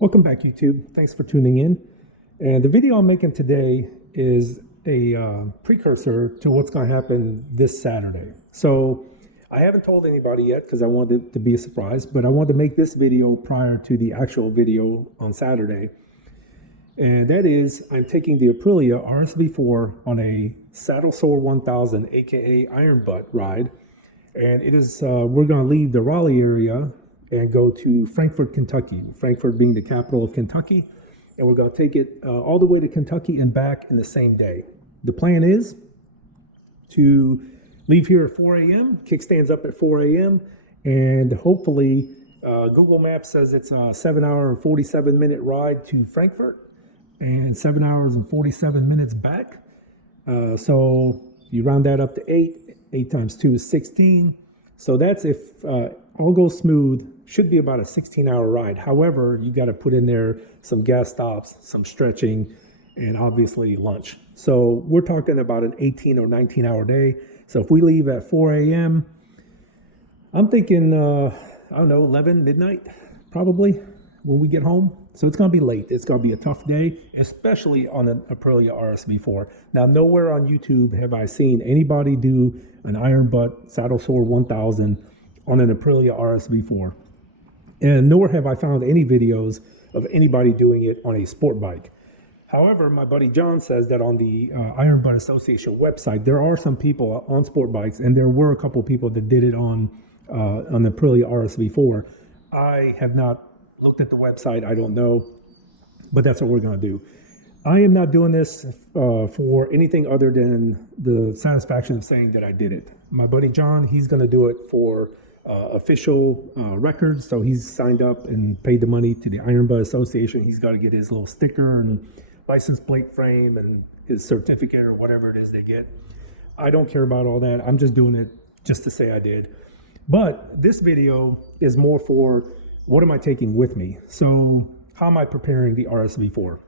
Welcome back, YouTube. Thanks for tuning in. And the video I'm making today is a precursor to what's going to happen this Saturday. So I haven't told anybody yet because I wanted it to be a surprise, but I wanted to make this video prior to the actual video on Saturday. And that is, I'm taking the Aprilia RSV4 on a Saddlesore 1000, aka Iron Butt ride. And it is, we're going to leave the Raleigh area and go to Frankfort, Kentucky. Frankfort being the capital of Kentucky. And we're going to take it all the way to Kentucky and back in the same day. The plan is to leave here at 4 a.m., kickstands up at 4 a.m., and hopefully Google Maps says it's a 7-hour and 47-minute ride to Frankfort and 7 hours and 47 minutes back. So you round that up to 8. 8 times 2 is 16. So that's, if all goes smooth, should be about a 16-hour ride. However, you got to put in there some gas stops, some stretching, and obviously lunch. So we're talking about an 18 or 19-hour day. So if we leave at 4 a.m., I'm thinking, I don't know, 11, midnight, probably, when we get home. So it's going to be late. It's going to be a tough day, especially on an Aprilia RSV4. Now, nowhere on YouTube have I seen anybody do an Iron Butt Saddlesore 1000 on an Aprilia RSV4. And nor have I found any videos of anybody doing it on a sport bike. However, my buddy John says that on the Iron Butt Association website, there are some people on sport bikes, and there were a couple people that did it on the Aprilia RSV4. I have not looked at the website, I don't know, but that's what we're going to do. I am not doing this for anything other than the satisfaction of saying that I did it. My buddy John, he's going to do it for official records, so he's signed up and paid the money to the Iron Butt Association. He's got to get his little sticker and license plate frame and his certificate or whatever it is they get. I don't care about all that. I'm just doing it just to say I did. But this video is more for what am I taking with me? So how am I preparing the RSV4?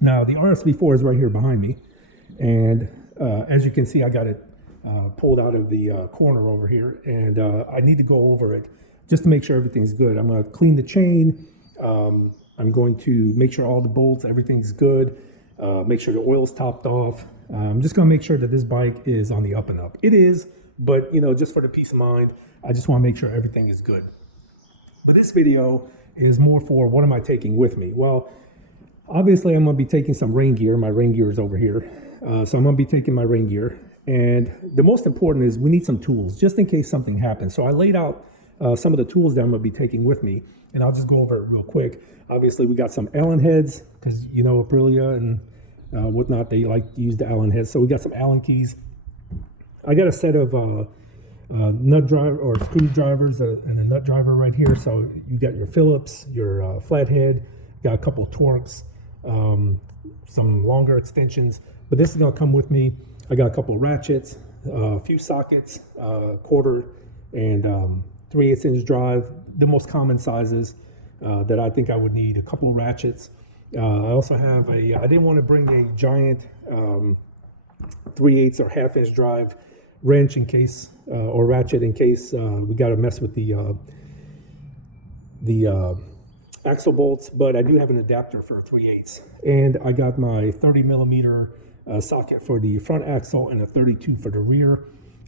Now, the RSV4 is right here behind me. And as you can see, I got it pulled out of the corner over here. And I need to go over it just to make sure everything's good. I'm going to clean the chain. I'm going to make sure all the bolts, everything's good. Make sure the oil's topped off. I'm just going to make sure that this bike is on the up and up. It is, but you know, just for the peace of mind, I just want to make sure everything is good. But this video is more for what am I taking with me? Well, obviously I'm going to be taking some rain gear. My rain gear is over here. So I'm going to be taking my rain gear. And the most important is we need some tools just in case something happens. So I laid out some of the tools that I'm going to be taking with me. And I'll just go over it real quick. Obviously we got some Allen heads because you know Aprilia and whatnot, they like to use the Allen heads. So we got some Allen keys. I got a set of nut driver or screwdrivers and a nut driver right here. So you got your Phillips, your flathead, got a couple of Torx, some longer extensions, but this is going to come with me. I got a couple of ratchets, a few sockets, quarter and 3/8 inch drive, the most common sizes that I think I would need, a couple of ratchets. I also have I didn't want to bring a giant 3/8 or 1/2 inch drive wrench in case or ratchet in case we got to mess with the axle bolts, but I do have an adapter for 3/8, and I got my 30mm socket for the front axle and a 32 for the rear.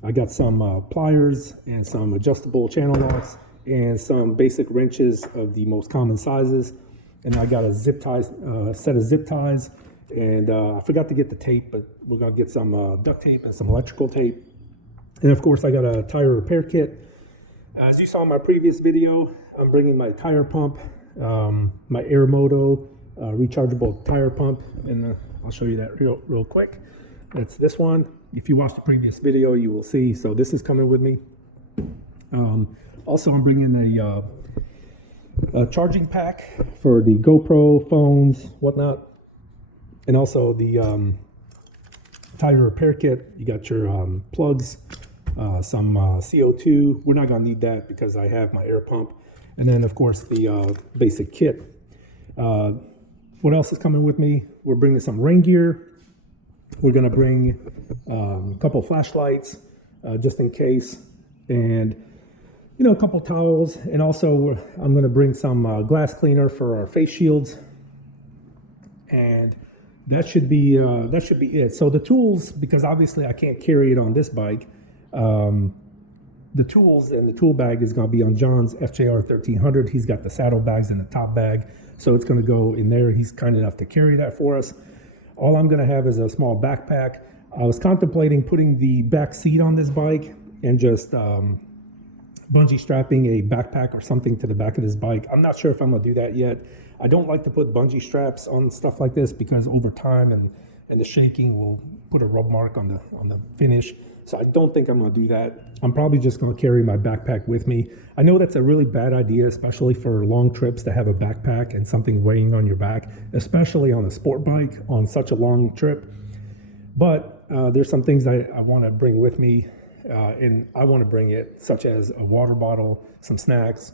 I got some pliers and some adjustable channel locks and some basic wrenches of the most common sizes, and I got a zip tie set of zip ties, and I forgot to get the tape, but we're gonna get some duct tape and some electrical tape. And of course, I got a tire repair kit. As you saw in my previous video, I'm bringing my tire pump, my Airmoto rechargeable tire pump, and I'll show you that real quick. That's this one. If you watched the previous video, you will see. So this is coming with me. Also, I'm bringing a charging pack for the GoPro, phones, whatnot, and also the tire repair kit. You got your plugs. Some CO2. We're not going to need that because I have my air pump. And then, of course, the basic kit. What else is coming with me? We're bringing some rain gear. We're going to bring a couple flashlights just in case. And a couple towels, and also I'm going to bring some glass cleaner for our face shields, and that should be it. So the tools, because obviously I can't carry it on this bike, the tools and the tool bag is going to be on John's FJR 1300. He's got the saddlebags and the top bag, so it's going to go in there. He's kind enough to carry that for us. All I'm going to have is a small backpack. I was contemplating putting the back seat on this bike and just bungee strapping a backpack or something to the back of this bike. I'm not sure if I'm going to do that yet. I don't like to put bungee straps on stuff like this because over time and the shaking will put a rub mark on the finish. So I don't think I'm going to do that. I'm probably just going to carry my backpack with me. I know that's a really bad idea, especially for long trips, to have a backpack and something weighing on your back, especially on a sport bike on such a long trip. But there's some things I want to bring with me, and I want to bring it, such as a water bottle, some snacks,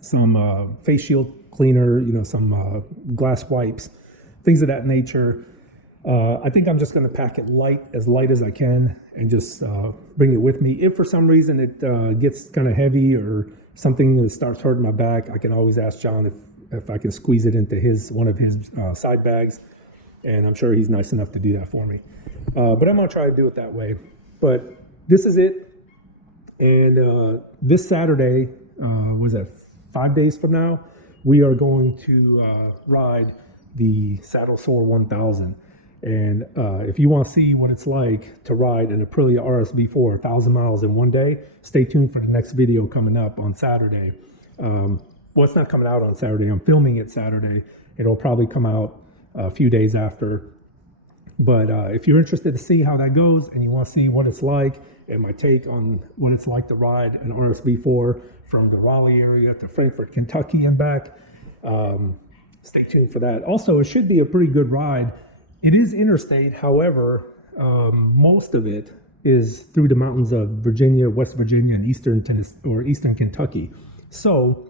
some face shield cleaner, some glass wipes, things of that nature. I think I'm just going to pack it as light as I can, and just bring it with me. If for some reason it gets kind of heavy or something that starts hurting my back, I can always ask John if I can squeeze it into one of his side bags, and I'm sure he's nice enough to do that for me. But I'm going to try to do it that way. But this is it, and this Saturday, was it 5 days from now, we are going to ride the Saddlesore 1000. And if you want to see what it's like to ride an Aprilia RSV4 1,000 miles in one day, stay tuned for the next video coming up on Saturday. Well, it's not coming out on Saturday. I'm filming it Saturday. It'll probably come out a few days after. But if you're interested to see how that goes and you want to see what it's like and my take on what it's like to ride an RSV4 from the Raleigh area to Frankfort, Kentucky and back, stay tuned for that. Also, it should be a pretty good ride. It is interstate, however, most of it is through the mountains of Virginia, West Virginia, and Eastern Kentucky. So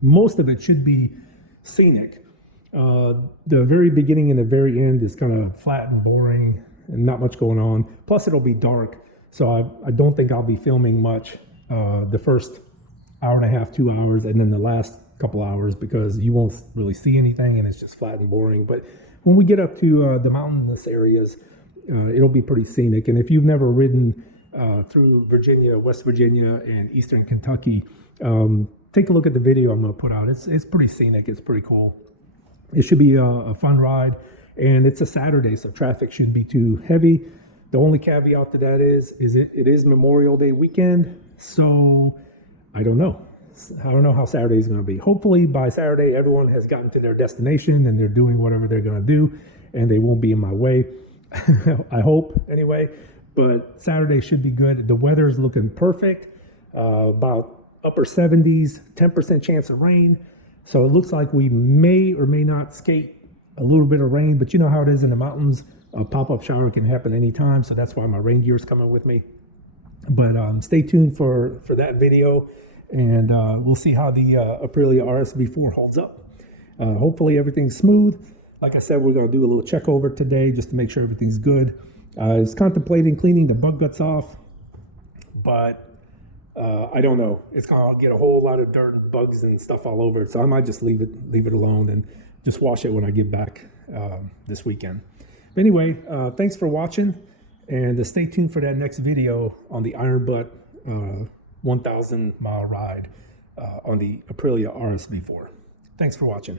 most of it should be scenic. The very beginning and the very end is kind of flat and boring and not much going on. Plus, it'll be dark, so I don't think I'll be filming much the first hour and a half, 2 hours, and then the last couple hours, because you won't really see anything and it's just flat and boring. But when we get up to the mountainous areas, it'll be pretty scenic. And if you've never ridden through Virginia, West Virginia, and Eastern Kentucky, take a look at the video I'm going to put out. It's pretty scenic. It's pretty cool. It should be a fun ride, and it's a Saturday, so traffic shouldn't be too heavy. The only caveat to that is it is Memorial Day weekend, so I don't know. I don't know how Saturday is going to be. Hopefully by Saturday, everyone has gotten to their destination and they're doing whatever they're going to do, and they won't be in my way. I hope, anyway. But Saturday should be good. The weather's looking perfect. About upper 70s, 10% chance of rain. So it looks like we may or may not skate a little bit of rain, but you know how it is in the mountains. A pop-up shower can happen anytime, so that's why my rain gear is coming with me. But stay tuned for that video, and we'll see how the Aprilia RSV4 holds up. Hopefully everything's smooth. Like I said, we're going to do a little check over today just to make sure everything's good. I was contemplating cleaning the bug guts off, but I don't know. It's going to get a whole lot of dirt and bugs and stuff all over it, so I might just leave it alone and just wash it when I get back this weekend. But anyway, thanks for watching, and stay tuned for that next video on the Iron Butt 1,000 mile ride on the Aprilia RSV4. Thanks for watching.